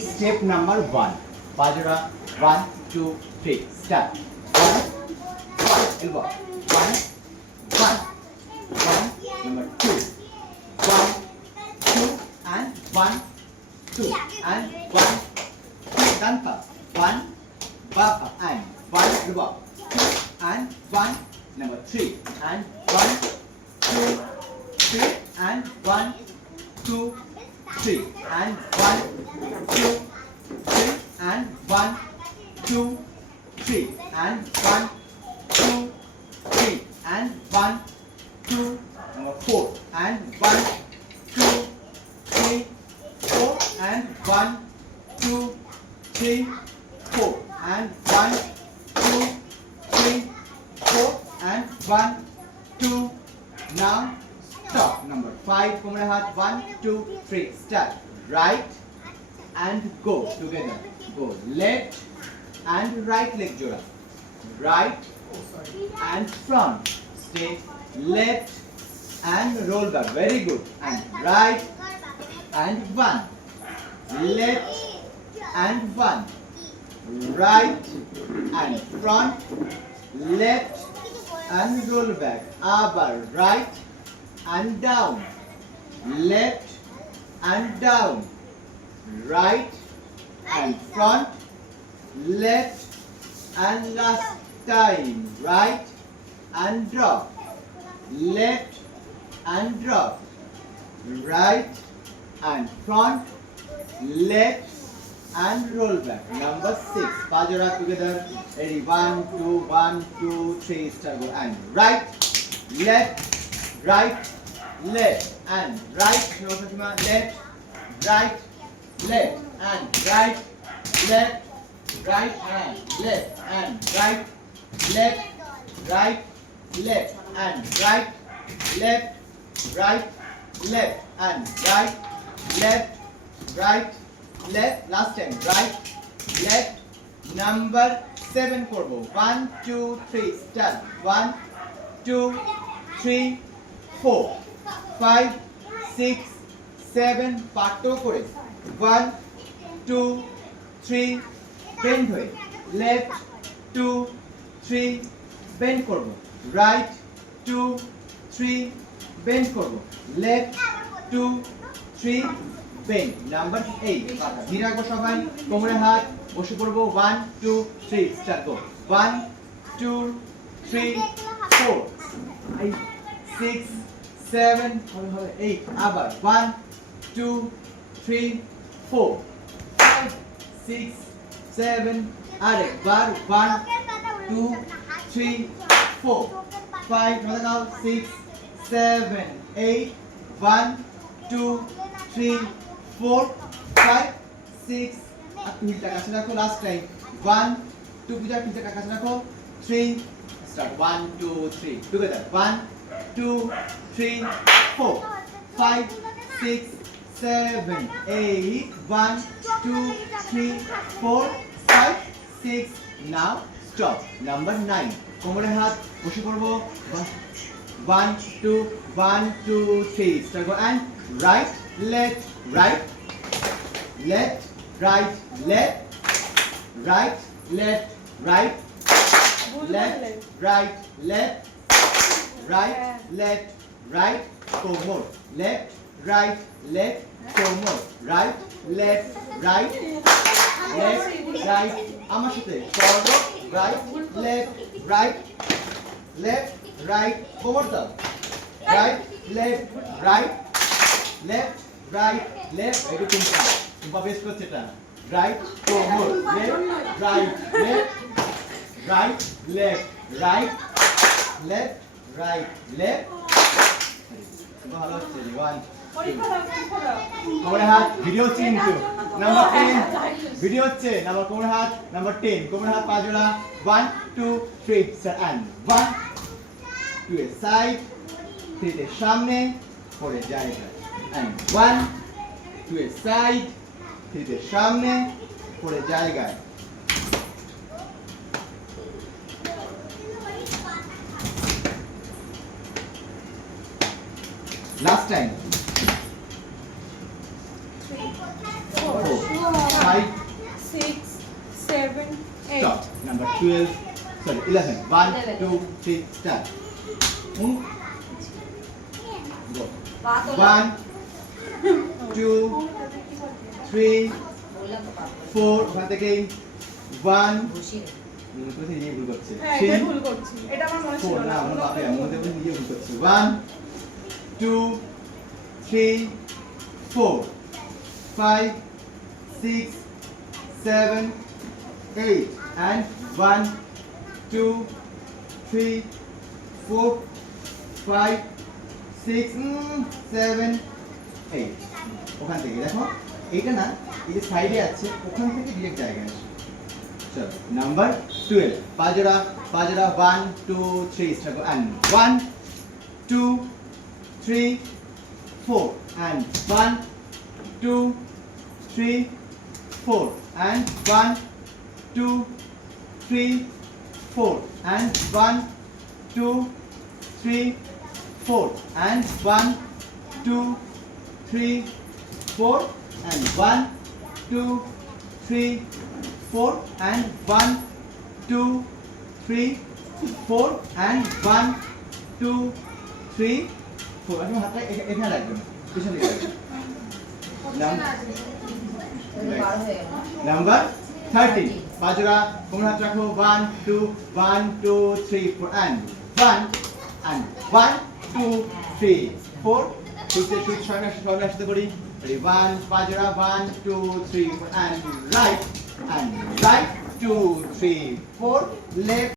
Step number 1. Bajra 1, 2, 3. Start. 1, 1. Elbow. 1, 1. 1. Number 2. 1, 2 and 1, 2 and 1. 2 danka. 1 baka and 1 elbow. 2 and 1. Number 3 and 1, 2, 3 and 1, 2, 3 and 1, 2, 3 and 1, 2, 3 and 1, 2, 3 and 1, 2, number 4 and 1, 2, 3, 4 and 1, 2, 3, 4 and 1, 2, 3, 4 and 1, 2. Now stop. Number 5. Komre hat. 1, 2, 3. Start. Right and go together. Go left and right leg jora. Right and front. Stay left and roll back. Very good. And right and 1. Left and 1. Right and front. Left and roll back. Abar right and down. Left and down. Right and front. Left and last time. Right and drop. Left and drop. Right and front. Left and roll back. Number 6. Pajara together. Ready? 1, 2, 1, 2, 3. Start. Go and right, left, right, left and right. Left, right, left and right, left, right and left and right, left, right, left and right, left, right, left and right, left, right, left. Last time. Right, left. Number 7 করবো 1, 2, 3 start 1, 2, 3, 4, 5, 6, 7 পাটো করে 1, 2, 3 bend হয়ে left 2, 3 bend করব right 2, 3 bend করব left 2, 3 bend number 8 ধীরে রাখবো সবাই কোমরে হাত বসে পড়বো 1, 2, 3 স্টার্ট গো 1, 2, 3, 4 8 6 7 হবে 8 আবার 1, 2, 3, 4 5 6 7 আরেকবার 1, 2, 3, 4 5 ধরে নাও 6 7 8 1, 2, 3, 4 5 6 আর তিনটা কাছে রাখো লাস্ট টাইম 1, 2 পূজা তিনটা কাছে রাখো 3 start 1, 2, 3 together 1, 2, 3, 4 5 6 7 8 1, 2, 3, 4 5 6 now stop number 9 কোমরে হাত বসে পড়বো 1, 2 1, 2, 3 start and right left right left, right, left, right, left, right, left, right, left, right, left, right, go more, left, right, left, go more, right, left, right, আমার সাথে forward, right, left, right, forward দাও, right, left, right, একটু তিনটা best করছে এটা right forward left right left ভালো হচ্ছে 1 কোমরে হাত ভিডিও হচ্ছে কিন্তু নাম্বার 10 ভিডিও হচ্ছে নাম্বার কোমরে হাত নাম্বার 10 কোমরে হাত পা জোড়া 1, 2, 3 স্যার এন্ড 1 2 এর সাইড 3 এর সামনে 4 এর জায়গা এন্ড 1 2 এর সাইড 3 এর সামনে 4 এর জায়গায় last time 3 4 5 6 7 8 stop number 12 sorry 11 1 2 3 start go 1 2 3 4 ওখান থেকে 1 নিজে ভুল করছে হ্যাঁ এটা ভুল করছি এটা আমার মনে ছিল 4 না না আমার বাপে আমার মধ্যে নিজে ভুল করছে 1 2 3 4 5 6 7 8 and 1 2 3 4 5 6 7 8 ওখান থেকে দেখো এইটা না এই যে সাইডে আছে ওখান থেকে ডিরেক্ট জায়গায় আসে চলো number 12 পাজরা 1 2 3 start and 1 2 3 4 and 1 2 3 4 and 1 2 3 4 and 1 2 3 4 and 1 2 3 4 and 1 2 3 4 and 1 2 3 4 and 1 2 3 4 এখন হাতটা এখানে রাখবেন পিছনে রাখবেন নাম্বার 13 পাজরা কোমর হাত রাখো 1 2 1 2 3 4 and 1 2 3 4 সুইচে সুইচ সবাই আসতে করি 1 পাজরা 1 2 3 4 and right 2 3 4 left